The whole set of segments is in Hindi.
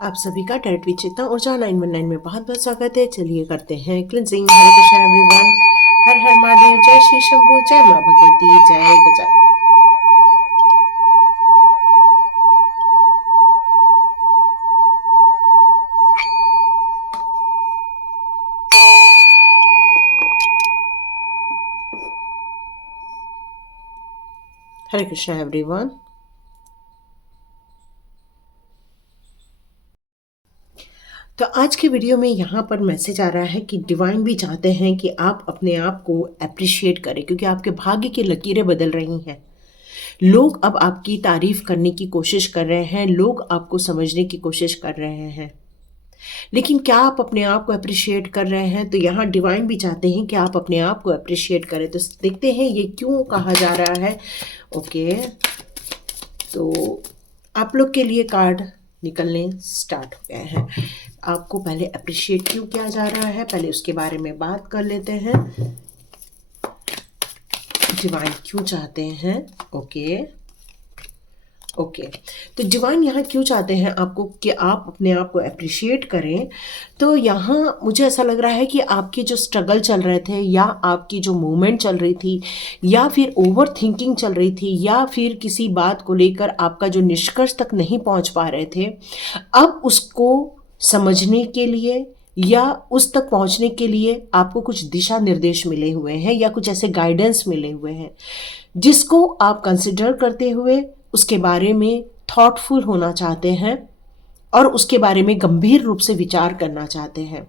आप सभी का डायरेक्ट विचेता ऊर्जा 919 में बहुत बहुत स्वागत है। चलिए करते हैं क्लिनजिंग। हरे कृष्णा एवरीवन। हर हर महादेव। जय श्री शंभू। जय माँ भगवती। जय गजानन। हरे कृष्णा एवरीवन। तो आज के वीडियो में यहाँ पर मैसेज आ रहा है कि डिवाइन भी चाहते हैं कि आप अपने आप को अप्रिशिएट करें, क्योंकि आपके भाग्य की लकीरें बदल रही हैं। लोग अब आपकी तारीफ करने की कोशिश कर रहे हैं, लोग आपको समझने की कोशिश कर रहे हैं, लेकिन क्या आप अपने आप को अप्रिशिएट कर रहे हैं? तो यहाँ डिवाइन भी चाहते हैं कि आप अपने आप को अप्रिशिएट करें। तो देखते हैं ये क्यों कहा जा रहा है। ओके, तो आप लोग के लिए कार्ड निकलने स्टार्ट हो गए हैं। आपको पहले अप्रिशिएट क्यों किया जा रहा है, पहले उसके बारे में बात कर लेते हैं। डिवाइन क्यों चाहते हैं? ओके, तो डिवाइन यहाँ क्यों चाहते हैं आपको कि आप अपने आप को अप्रिशिएट करें? तो यहाँ मुझे ऐसा लग रहा है कि आपके जो स्ट्रगल चल रहे थे, या आपकी जो मूवमेंट चल रही थी, या फिर ओवर थिंकिंग चल रही थी, या फिर किसी बात को लेकर आपका जो निष्कर्ष तक नहीं पहुँच पा रहे थे, अब उसको समझने के लिए या उस तक पहुंचने के लिए आपको कुछ दिशा निर्देश मिले हुए हैं, या कुछ ऐसे गाइडेंस मिले हुए हैं जिसको आप कंसिडर करते हुए उसके बारे में थॉटफुल होना चाहते हैं और उसके बारे में गंभीर रूप से विचार करना चाहते हैं।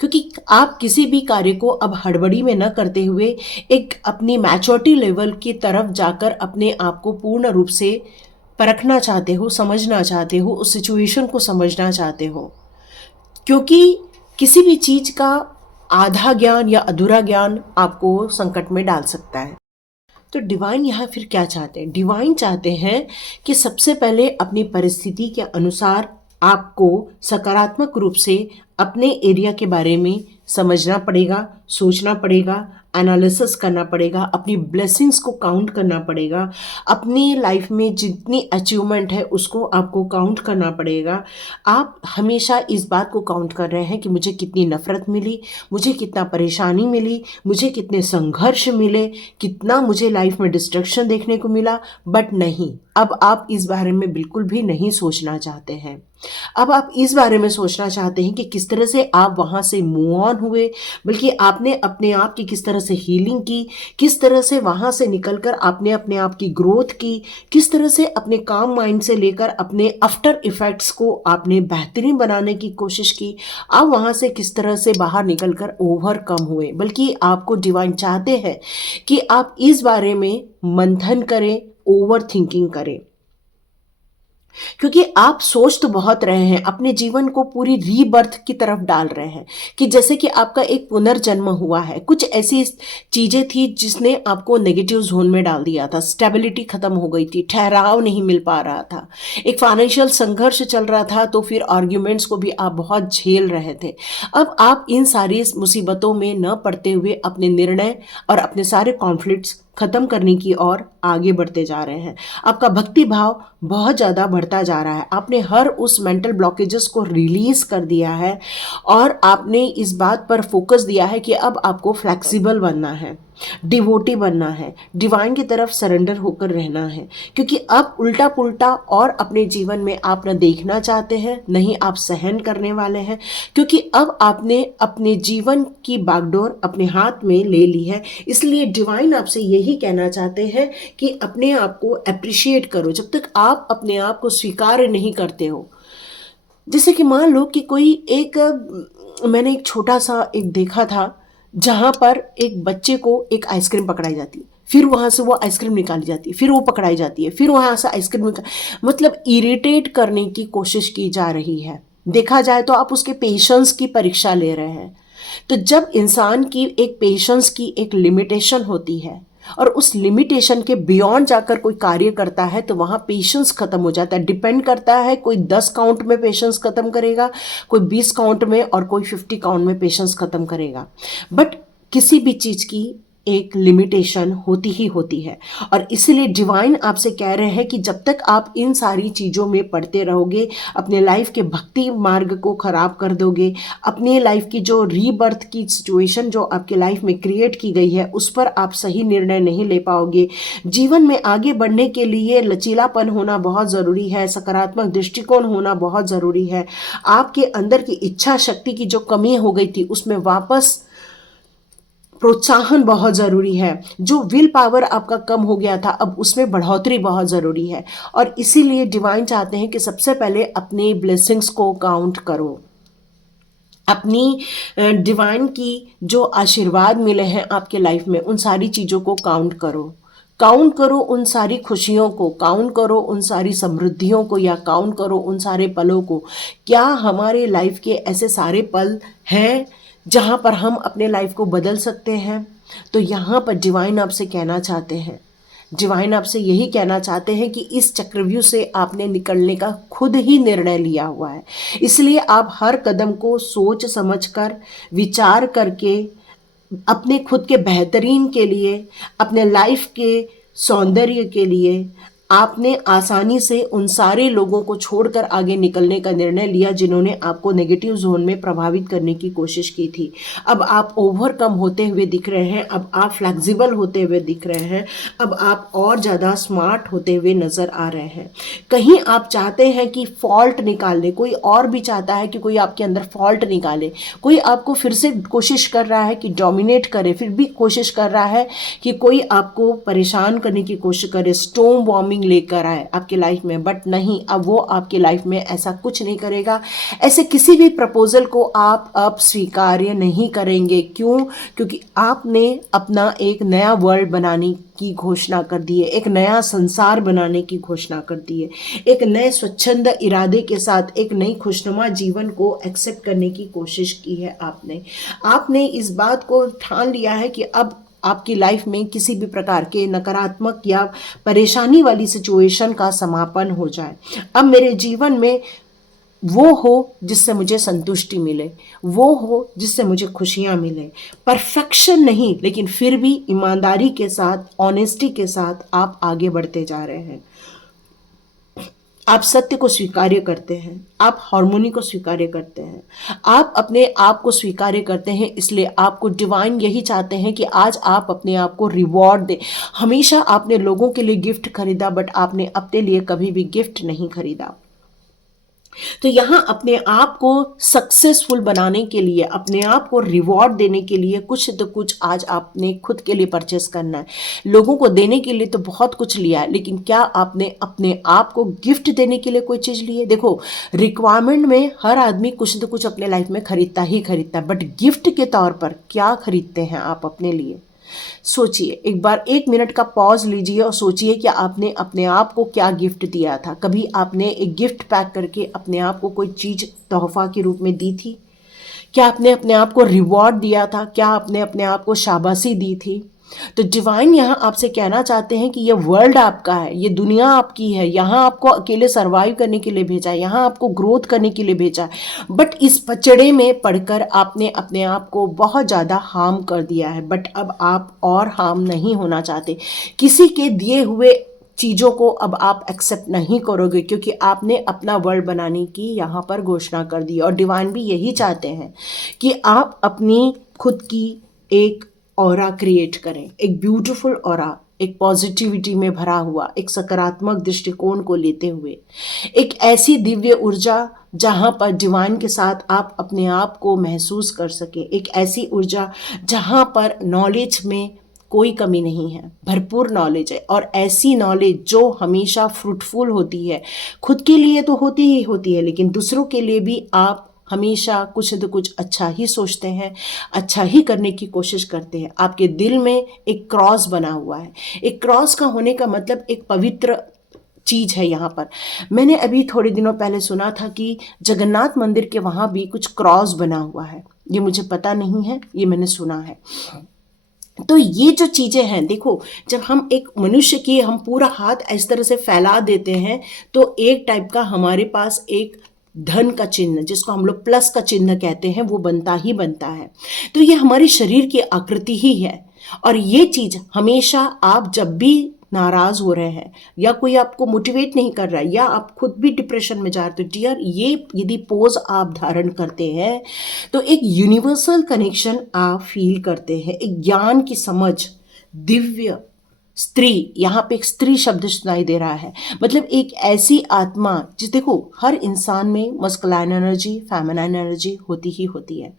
क्योंकि आप किसी भी कार्य को अब हड़बड़ी में न करते हुए एक अपनी मैच्योरिटी लेवल की तरफ जाकर अपने आप को पूर्ण रूप से परखना चाहते हो, समझना चाहते हो, उस सिचुएशन को समझना चाहते हो। क्योंकि किसी भी चीज का आधा ज्ञान या अधूरा ज्ञान आपको संकट में डाल सकता है। तो डिवाइन यहाँ फिर क्या चाहते हैं? डिवाइन चाहते हैं कि सबसे पहले अपनी परिस्थिति के अनुसार आपको सकारात्मक रूप से अपने एरिया के बारे में समझना पड़ेगा, सोचना पड़ेगा, एनालिसिस करना पड़ेगा, अपनी ब्लेसिंग्स को काउंट करना पड़ेगा, अपनी लाइफ में जितनी अचीवमेंट है उसको आपको काउंट करना पड़ेगा। आप हमेशा इस बात को काउंट कर रहे हैं कि मुझे कितनी नफरत मिली, मुझे कितना परेशानी मिली, मुझे कितने संघर्ष मिले, कितना मुझे लाइफ में डिस्ट्रक्शन देखने को मिला। बट नहीं, अब आप इस बारे में बिल्कुल भी नहीं सोचना चाहते हैं। अब आप इस बारे में सोचना चाहते हैं कि किस तरह से आप वहाँ से मूव ऑन हुए, बल्कि आपने अपने आप की किस तरह से हीलिंग की, किस तरह से वहाँ से निकलकर आपने अपने आप की ग्रोथ की, किस तरह से अपने काम माइंड से लेकर अपने आफ्टर इफेक्ट्स को आपने बेहतरीन बनाने की कोशिश की, आप वहाँ से किस तरह से बाहर निकलकर ओवरकम हुए। बल्कि आपको डिवाइन चाहते हैं कि आप इस बारे में मंथन करें, ओवर थिंकिंग करें, क्योंकि आप सोच तो बहुत रहे हैं, अपने जीवन को पूरी रीबर्थ की तरफ डाल रहे हैं कि जैसे कि आपका एक पुनर्जन्म हुआ है। कुछ ऐसी चीजें थी जिसने आपको नेगेटिव जोन में डाल दिया था, स्टेबिलिटी खत्म हो गई थी, ठहराव नहीं मिल पा रहा था, एक फाइनेंशियल संघर्ष चल रहा था, तो फिर आर्ग्यूमेंट्स को भी आप बहुत झेल रहे थे। अब आप इन सारी मुसीबतों में न पड़ते हुए अपने निर्णय और अपने सारे कॉन्फ्लिक्ट्स खत्म करने की ओर आगे बढ़ते जा रहे हैं। आपका भक्ति भाव बहुत ज़्यादा बढ़ता जा रहा है। आपने हर उस मेंटल ब्लॉकेजेस को रिलीज कर दिया है और आपने इस बात पर फोकस दिया है कि अब आपको फ्लेक्सिबल बनना है, डिवोटी बनना है, डिवाइन की तरफ सरेंडर होकर रहना है। क्योंकि अब उल्टा पुल्टा और अपने जीवन में आप न देखना चाहते हैं, नहीं आप सहन करने वाले हैं, क्योंकि अब आपने अपने जीवन की बागडोर अपने हाथ में ले ली है। इसलिए डिवाइन आपसे यही कहना चाहते हैं कि अपने आप को अप्रिशिएट करो। जब तक आप अपने आप को स्वीकार नहीं करते हो, जैसे कि मान लो कि कोई एक मैंने एक छोटा सा एक देखा था जहां पर एक बच्चे को एक आइसक्रीम पकड़ाई जाती है, फिर वहां से वो आइसक्रीम निकाली जाती है, फिर वो पकड़ाई जाती है, फिर वहां से आइसक्रीम मतलब इरिटेट करने की कोशिश की जा रही है। देखा जाए तो आप उसके पेशेंस की परीक्षा ले रहे हैं। तो जब इंसान की एक पेशेंस की एक लिमिटेशन होती है और उस लिमिटेशन के बियॉन्ड जाकर कोई कार्य करता है, तो वहाँ पेशेंस खत्म हो जाता है। डिपेंड करता है, कोई 10 काउंट में पेशेंस खत्म करेगा, कोई 20 काउंट में, और कोई 50 काउंट में पेशेंस खत्म करेगा। बट किसी भी चीज़ की एक लिमिटेशन होती ही होती है। और इसीलिए डिवाइन आपसे कह रहे हैं कि जब तक आप इन सारी चीज़ों में पढ़ते रहोगे, अपने लाइफ के भक्ति मार्ग को खराब कर दोगे, अपने लाइफ की जो रीबर्थ की सिचुएशन जो आपके लाइफ में क्रिएट की गई है उस पर आप सही निर्णय नहीं ले पाओगे। जीवन में आगे बढ़ने के लिए लचीलापन होना बहुत ज़रूरी है, सकारात्मक दृष्टिकोण होना बहुत ज़रूरी है। आपके अंदर की इच्छा शक्ति की जो कमी हो गई थी उसमें वापस प्रोत्साहन बहुत ज़रूरी है। जो विल पावर आपका कम हो गया था अब उसमें बढ़ोतरी बहुत ज़रूरी है। और इसीलिए डिवाइन चाहते हैं कि सबसे पहले अपनी ब्लेसिंग्स को काउंट करो, अपनी डिवाइन की जो आशीर्वाद मिले हैं आपके लाइफ में उन सारी चीज़ों को काउंट करो। काउंट करो उन सारी खुशियों को, काउंट करो उन सारी समृद्धियों को, या काउंट करो उन सारे पलों को। क्या हमारे लाइफ के ऐसे सारे पल हैं जहाँ पर हम अपने लाइफ को बदल सकते हैं? तो यहाँ पर डिवाइन आपसे कहना चाहते हैं, डिवाइन आपसे यही कहना चाहते हैं कि इस चक्रव्यूह से आपने निकलने का खुद ही निर्णय लिया हुआ है। इसलिए आप हर कदम को सोच समझकर, विचार करके, अपने खुद के बेहतरीन के लिए, अपने लाइफ के सौंदर्य के लिए आपने आसानी से उन सारे लोगों को छोड़कर आगे निकलने का निर्णय लिया जिन्होंने आपको नेगेटिव जोन में प्रभावित करने की कोशिश की थी। अब आप ओवरकम होते हुए दिख रहे हैं, अब आप फ्लेक्सिबल होते हुए दिख रहे हैं, अब आप और ज़्यादा स्मार्ट होते हुए नज़र आ रहे हैं। कहीं आप चाहते हैं कि फॉल्ट निकाल ले, कोई और भी चाहता है कि कोई आपके अंदर फॉल्ट निकाले, कोई आपको फिर से कोशिश कर रहा है कि डोमिनेट करे, फिर भी कोशिश कर रहा है कि कोई आपको परेशान करने की कोशिश करे, स्टॉर्म वार्मिंग लेकर आए आपके लाइफ में। बट नहीं, अब वो आपके लाइफ में ऐसा कुछ नहीं करेगा। ऐसे किसी भी प्रपोजल को आप अब स्वीकार्य नहीं करेंगे। क्यों? क्योंकि आपने अपना एक नया वर्ल्ड बनाने की घोषणा कर दी है, एक नया संसार बनाने की घोषणा कर दी है, एक नए स्वच्छंद इरादे के साथ एक नई खुशनुमा जीवन को एक्सेप्ट करने की कोशिश की है। आपने इस बात को ठान लिया है कि अब आपकी लाइफ में किसी भी प्रकार के नकारात्मक या परेशानी वाली सिचुएशन का समापन हो जाए। अब मेरे जीवन में वो हो जिससे मुझे संतुष्टि मिले, वो हो जिससे मुझे खुशियाँ मिले। परफेक्शन नहीं, लेकिन फिर भी ईमानदारी के साथ, ऑनेस्टी के साथ आप आगे बढ़ते जा रहे हैं। आप सत्य को स्वीकार्य करते हैं, आप हार्मोनी को स्वीकार्य करते हैं, आप अपने आप को स्वीकार्य करते हैं। इसलिए आपको डिवाइन यही चाहते हैं कि आज आप अपने आप को रिवॉर्ड दें। हमेशा आपने लोगों के लिए गिफ्ट खरीदा, बट आपने अपने लिए कभी भी गिफ्ट नहीं खरीदा। तो यहाँ अपने आप को सक्सेसफुल बनाने के लिए, अपने आप को रिवॉर्ड देने के लिए कुछ तो कुछ आज आपने खुद के लिए परचेस करना है। लोगों को देने के लिए तो बहुत कुछ लिया है, लेकिन क्या आपने अपने आप को गिफ्ट देने के लिए कोई चीज़ ली है? देखो, रिक्वायरमेंट में हर आदमी कुछ तो कुछ अपने लाइफ में खरीदता ही खरीदता है, बट गिफ्ट के तौर पर क्या खरीदते हैं आप अपने लिए? सोचिए, एक बार 1 मिनट का पॉज लीजिए और सोचिए कि आपने अपने आप को क्या गिफ्ट दिया था। कभी आपने एक गिफ्ट पैक करके अपने आप को कोई चीज़ तोहफा के रूप में दी थी? क्या आपने अपने आप को रिवॉर्ड दिया था? क्या आपने अपने आप को शाबाशी दी थी? तो डिवाइन यहाँ आपसे कहना चाहते हैं कि ये वर्ल्ड आपका है, ये दुनिया आपकी है। यहाँ आपको अकेले सरवाइव करने के लिए भेजा है, यहाँ आपको ग्रोथ करने के लिए भेजा है। बट इस पचड़े में पढ़कर आपने अपने आप को बहुत ज़्यादा हार्म कर दिया है। बट अब आप और हार्म नहीं होना चाहते। किसी के दिए हुए चीज़ों को अब आप एक्सेप्ट नहीं करोगे, क्योंकि आपने अपना वर्ल्ड बनाने की यहाँ पर घोषणा कर दी। और डिवाइन भी यही चाहते हैं कि आप अपनी खुद की एक ऑरा क्रिएट करें, एक ब्यूटीफुल ऑरा, एक पॉजिटिविटी में भरा हुआ, एक सकारात्मक दृष्टिकोण को लेते हुए, एक ऐसी दिव्य ऊर्जा जहाँ पर डिवाइन के साथ आप अपने आप को महसूस कर सकें, एक ऐसी ऊर्जा जहाँ पर नॉलेज में कोई कमी नहीं है, भरपूर नॉलेज है। और ऐसी नॉलेज जो हमेशा फ्रूटफुल होती है, खुद के लिए तो होती ही होती है, लेकिन दूसरों के लिए भी आप हमेशा कुछ न कुछ अच्छा ही सोचते हैं, अच्छा ही करने की कोशिश करते हैं। आपके दिल में एक क्रॉस बना हुआ है। एक क्रॉस का होने का मतलब एक पवित्र चीज़ है। यहाँ पर मैंने अभी थोड़े दिनों पहले सुना था कि जगन्नाथ मंदिर के वहाँ भी कुछ क्रॉस बना हुआ है। ये मुझे पता नहीं है, ये मैंने सुना है। तो ये जो चीज़ें हैं, देखो, जब हम एक मनुष्य की हम पूरा हाथ इस तरह से फैला देते हैं तो एक टाइप का हमारे पास एक धन का चिन्ह, जिसको हम लोग प्लस का चिन्ह कहते हैं, वो बनता ही बनता है। तो ये हमारे शरीर की आकृति ही है। और ये चीज हमेशा, आप जब भी नाराज हो रहे हैं या कोई आपको मोटिवेट नहीं कर रहा है या आप खुद भी डिप्रेशन में जा रहे, तो डियर ये यदि पोज आप धारण करते हैं तो एक यूनिवर्सल कनेक्शन आप फील करते हैं, एक ज्ञान की समझ, दिव्य स्त्री, यहाँ पे एक स्त्री शब्द सुनाई दे रहा है, मतलब एक ऐसी आत्मा जिस, देखो हर इंसान में मस्कुलाइन एनर्जी, फेमिनाइन एनर्जी होती ही होती है,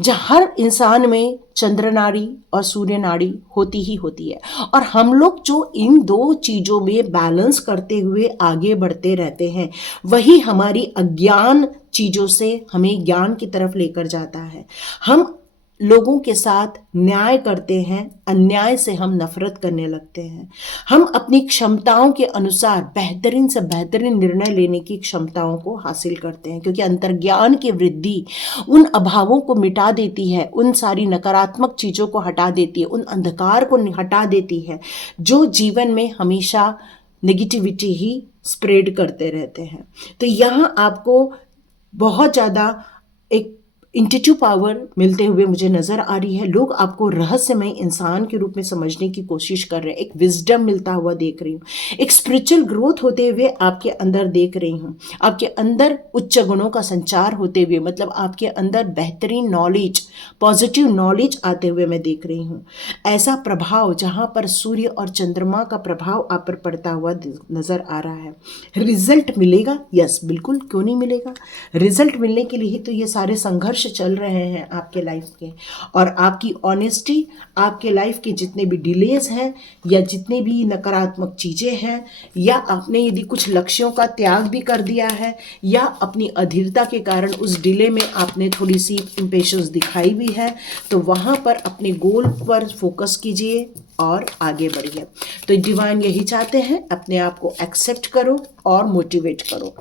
जहाँ हर इंसान में चंद्र नाड़ी और सूर्य नाड़ी होती ही होती है, और हम लोग जो इन दो चीजों में बैलेंस करते हुए आगे बढ़ते रहते हैं, वही हमारी अज्ञान चीजों से हमें ज्ञान की तरफ लेकर जाता है। हम लोगों के साथ न्याय करते हैं, अन्याय से हम नफरत करने लगते हैं। हम अपनी क्षमताओं के अनुसार बेहतरीन से बेहतरीन निर्णय लेने की क्षमताओं को हासिल करते हैं, क्योंकि अंतर्ज्ञान की वृद्धि उन अभावों को मिटा देती है, उन सारी नकारात्मक चीज़ों को हटा देती है, उन अंधकार को हटा देती है जो जीवन में हमेशा नेगेटिविटी ही स्प्रेड करते रहते हैं। तो यहाँ आपको बहुत ज़्यादा एक इंट्यूटिव पावर मिलते हुए मुझे नज़र आ रही है। लोग आपको रहस्यमय इंसान के रूप में समझने की कोशिश कर रहे हैं, एक विजडम मिलता हुआ देख रही हूँ, एक स्पिरिचुअल ग्रोथ होते हुए आपके अंदर देख रही हूँ, आपके अंदर उच्च गुणों का संचार होते हुए, मतलब आपके अंदर बेहतरीन नॉलेज, पॉजिटिव नॉलेज आते हुए मैं देख रही हूँ। ऐसा प्रभाव जहाँ पर सूर्य और चंद्रमा का प्रभाव आप पर पड़ता हुआ नज़र आ रहा है। रिजल्ट मिलेगा, यस बिल्कुल, क्यों नहीं मिलेगा। रिजल्ट मिलने के लिए तो ये सारे संघर्ष चल रहे हैं आपके लाइफ के, और आपकी ऑनेस्टी, आपके लाइफ के जितने भी डिलेज हैं या जितने भी नकारात्मक चीज़ें हैं, या आपने यदि कुछ लक्ष्यों का त्याग भी कर दिया है, या अपनी अधीरता के कारण उस डिले में आपने थोड़ी सी इम्पेशंस दिखाई भी है, तो वहाँ पर अपने गोल पर फोकस कीजिए और आगे बढ़िए। तो डिवाइन यही चाहते हैं, अपने आप को एक्सेप्ट करो और मोटिवेट करो।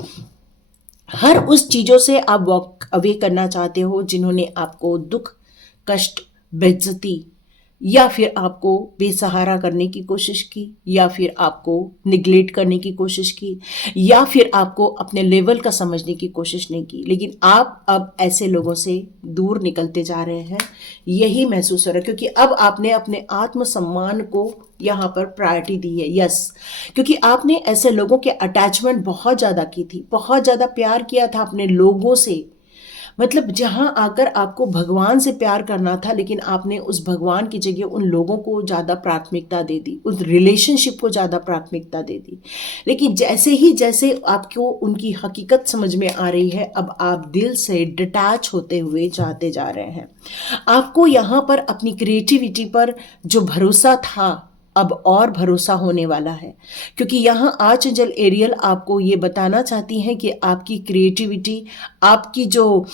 हर उस चीज़ों से आप वॉक अवे करना चाहते हो जिन्होंने आपको दुख, कष्ट, बेइज्जती या फिर आपको बेसहारा करने की कोशिश की, या फिर आपको निगलेक्ट करने की कोशिश की, या फिर आपको अपने लेवल का समझने की कोशिश नहीं की, लेकिन आप अब ऐसे लोगों से दूर निकलते जा रहे हैं, यही महसूस हो रहा है, क्योंकि अब आपने अपने आत्मसम्मान को यहाँ पर प्रायोरिटी दी है। यस, क्योंकि आपने ऐसे लोगों के अटैचमेंट बहुत ज़्यादा की थी, बहुत ज़्यादा प्यार किया था अपने लोगों से, मतलब जहाँ आकर आपको भगवान से प्यार करना था, लेकिन आपने उस भगवान की जगह उन लोगों को ज़्यादा प्राथमिकता दे दी, उस रिलेशनशिप को ज़्यादा प्राथमिकता दे दी। लेकिन जैसे आपको उनकी हकीकत समझ में आ रही है, अब आप दिल से डिटैच होते हुए जाते जा रहे हैं। आपको यहाँ पर अपनी क्रिएटिविटी पर जो भरोसा था, अब और भरोसा होने वाला है, क्योंकि यहाँ आर्चएंजल एरियल आपको ये बताना चाहती हैं कि आपकी क्रिएटिविटी, आपकी जो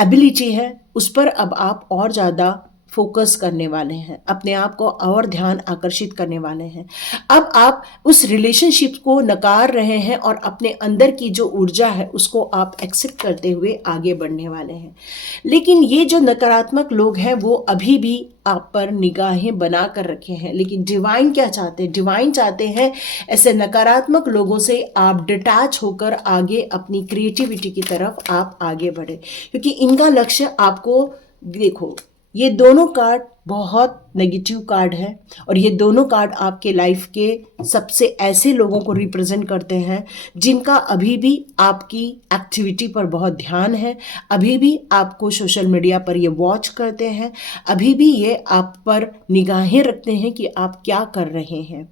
एबिलिटी है, उस पर अब आप और ज़्यादा फोकस करने वाले हैं, अपने आप को और ध्यान आकर्षित करने वाले हैं। अब आप उस रिलेशनशिप को नकार रहे हैं और अपने अंदर की जो ऊर्जा है उसको आप एक्सेप्ट करते हुए आगे बढ़ने वाले हैं। लेकिन ये जो नकारात्मक लोग हैं वो अभी भी आप पर निगाहें बना कर रखे हैं, लेकिन डिवाइन क्या चाहते हैं? डिवाइन चाहते हैं ऐसे नकारात्मक लोगों से आप डिटैच होकर आगे अपनी क्रिएटिविटी की तरफ आप आगे बढ़े, क्योंकि इनका लक्ष्य आपको, देखो ये दोनों कार्ड बहुत नेगेटिव कार्ड है, और ये दोनों कार्ड आपके लाइफ के सबसे ऐसे लोगों को रिप्रेजेंट करते हैं जिनका अभी भी आपकी एक्टिविटी पर बहुत ध्यान है, अभी भी आपको सोशल मीडिया पर ये वॉच करते हैं, अभी भी ये आप पर निगाहें रखते हैं कि आप क्या कर रहे हैं।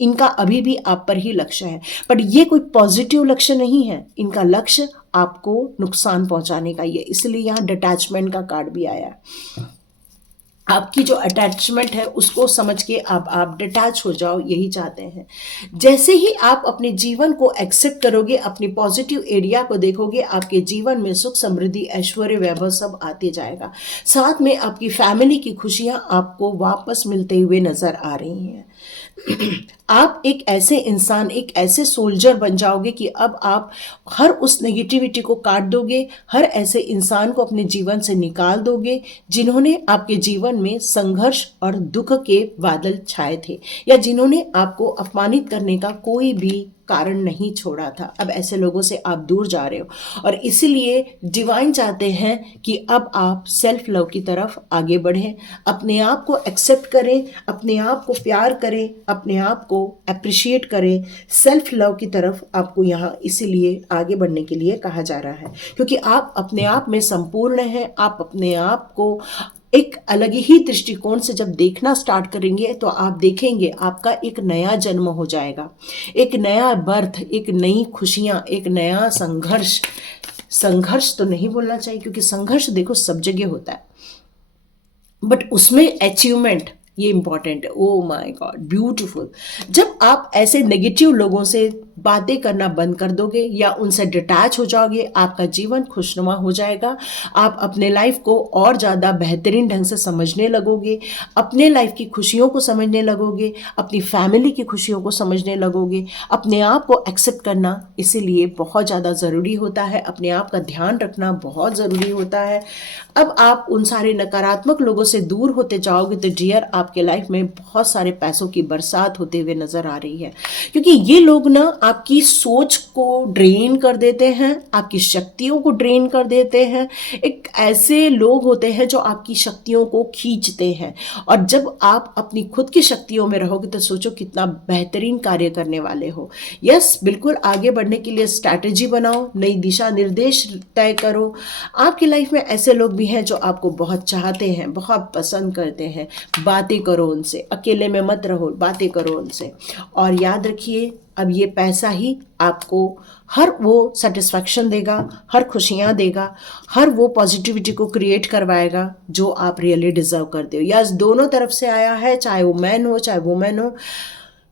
इनका अभी भी आप पर ही लक्ष्य है, पर ये कोई पॉजिटिव लक्ष्य नहीं है, इनका लक्ष्य आपको नुकसान पहुंचाने का ही है, इसलिए यहाँ डिटैचमेंट का कार्ड भी आया है। आपकी जो अटैचमेंट है उसको समझ के अब आप डिटैच हो जाओ, यही चाहते हैं। जैसे ही आप अपने जीवन को एक्सेप्ट करोगे, अपनी पॉजिटिव एरिया को देखोगे, आपके जीवन में सुख, समृद्धि, ऐश्वर्य, वैभव सब आते जाएगा। साथ में आपकी फैमिली की खुशियां आपको वापस मिलते हुए नजर आ रही हैं। आप एक ऐसे इंसान, एक ऐसे सोल्जर बन जाओगे कि अब आप हर उस नेगेटिविटी को काट दोगे, हर ऐसे इंसान को अपने जीवन से निकाल दोगे जिन्होंने आपके जीवन में संघर्ष और दुख के बादल छाए थे, या जिन्होंने आपको अपमानित करने का कोई भी कारण नहीं छोड़ा था। अब ऐसे लोगों से आप दूर जा रहे हो और इसीलिए डिवाइन चाहते हैं कि अब आप सेल्फ लव की तरफ आगे बढ़ें, अपने आप को एक्सेप्ट करें, अपने आप को प्यार करें, अपने आप को अप्रिशिएट करें। सेल्फ लव की तरफ आपको यहाँ इसीलिए आगे बढ़ने के लिए कहा जा रहा है, क्योंकि आप अपने आप में संपूर्ण हैं। आप अपने आप को एक अलग ही दृष्टिकोण से जब देखना स्टार्ट करेंगे तो आप देखेंगे आपका एक नया जन्म हो जाएगा, एक नया बर्थ, एक नई खुशियां, एक नया संघर्ष। संघर्ष तो नहीं बोलना चाहिए क्योंकि संघर्ष देखो सब जगह होता है, बट उसमें अचीवमेंट ये इंपॉर्टेंट है। Oh my God, beautiful. जब आप ऐसे नेगेटिव लोगों से बातें करना बंद कर दोगे या उनसे डिटैच हो जाओगे, आपका जीवन खुशनुमा हो जाएगा। आप अपने लाइफ को और ज़्यादा बेहतरीन ढंग से समझने लगोगे, अपने लाइफ की खुशियों को समझने लगोगे, अपनी फैमिली की खुशियों को समझने लगोगे। अपने आप को एक्सेप्ट करना इसीलिए बहुत ज़्यादा ज़रूरी होता है, अपने आप का ध्यान रखना बहुत ज़रूरी होता है। अब आप उन सारे नकारात्मक लोगों से दूर होते जाओगे तो डियर, आपके लाइफ में बहुत सारे पैसों की बरसात होते हुए नजर आ रही है, क्योंकि ये लोग ना आपकी सोच को ड्रेन कर देते हैं, आपकी शक्तियों को ड्रेन कर देते हैं। एक ऐसे लोग होते हैं जो आपकी शक्तियों को खींचते हैं, और जब आप अपनी खुद की शक्तियों में रहोगे तो सोचो कितना बेहतरीन कार्य करने वाले हो। यस, बिल्कुल आगे बढ़ने के लिए स्ट्रैटेजी बनाओ, नई दिशा निर्देश तय करो। आपकी लाइफ में ऐसे लोग भी हैं जो आपको बहुत चाहते हैं, बहुत पसंद करते हैं। बातें करो उनसे, अकेले में मत रहो, बातें करो उनसे। और याद रखिए, अब ये पैसा ही आपको हर वो सेटिस्फैक्शन देगा, हर खुशियाँ देगा, हर वो पॉजिटिविटी को क्रिएट करवाएगा जो आप रियली डिजर्व करते हो। यस, दोनों तरफ से आया है, चाहे वो मैन हो चाहे वुमेन हो।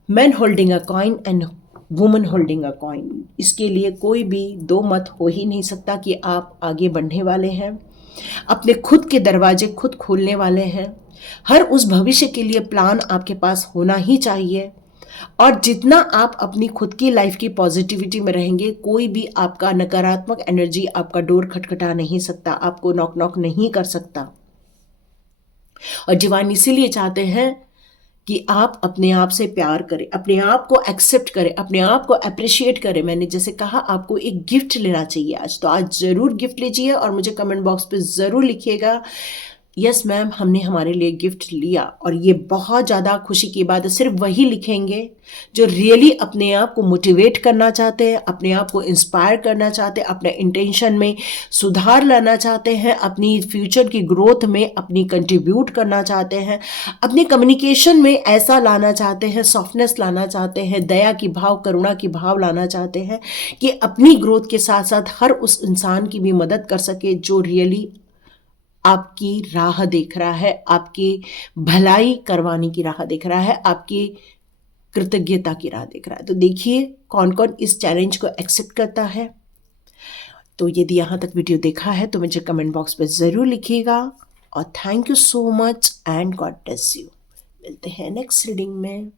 Man holding a coin and woman holding a coin, इसके लिए कोई भी दो मत हो ही नहीं सकता कि आप आगे बढ़ने वाले हैं, अपने खुद के दरवाजे खुद खोलने वाले हैं। हर उस भविष्य के लिए प्लान आपके पास होना ही चाहिए, और जितना आप अपनी खुद की लाइफ की पॉजिटिविटी में रहेंगे, कोई भी आपका नकारात्मक एनर्जी आपका डोर खटखटा नहीं सकता, आपको नॉक नॉक नहीं कर सकता। और डिवाइन इसीलिए चाहते हैं कि आप अपने आप से प्यार करें, अपने आप को एक्सेप्ट करें, अपने आप को अप्रिशिएट करें। मैंने जैसे कहा आपको एक गिफ्ट लेना चाहिए आज, तो आज ज़रूर गिफ्ट लीजिए और मुझे कमेंट बॉक्स पे ज़रूर लिखिएगा, यस मैम, हमने हमारे लिए गिफ्ट लिया। और ये बहुत ज़्यादा खुशी की बात है। सिर्फ वही लिखेंगे जो रियली अपने आप को मोटिवेट करना चाहते हैं, अपने आप को इंस्पायर करना चाहते हैं, अपने इंटेंशन में सुधार लाना चाहते हैं, अपनी फ्यूचर की ग्रोथ में अपनी कंट्रीब्यूट करना चाहते हैं, अपनी कम्युनिकेशन में ऐसा लाना चाहते हैं, सॉफ्टनेस लाना चाहते हैं, दया की भाव, करुणा की भाव लाना चाहते हैं कि अपनी ग्रोथ के साथ साथ हर उस इंसान की भी मदद कर सके जो रियली आपकी राह देख रहा है, आपकी भलाई करवाने की राह देख रहा है, आपकी कृतज्ञता की राह देख रहा है। तो देखिए कौन कौन इस चैलेंज को एक्सेप्ट करता है। तो यदि यहाँ तक वीडियो देखा है तो मुझे कमेंट बॉक्स में ज़रूर लिखिएगा, और thank you so much and God bless you. मिलते हैं नेक्स्ट रीडिंग में।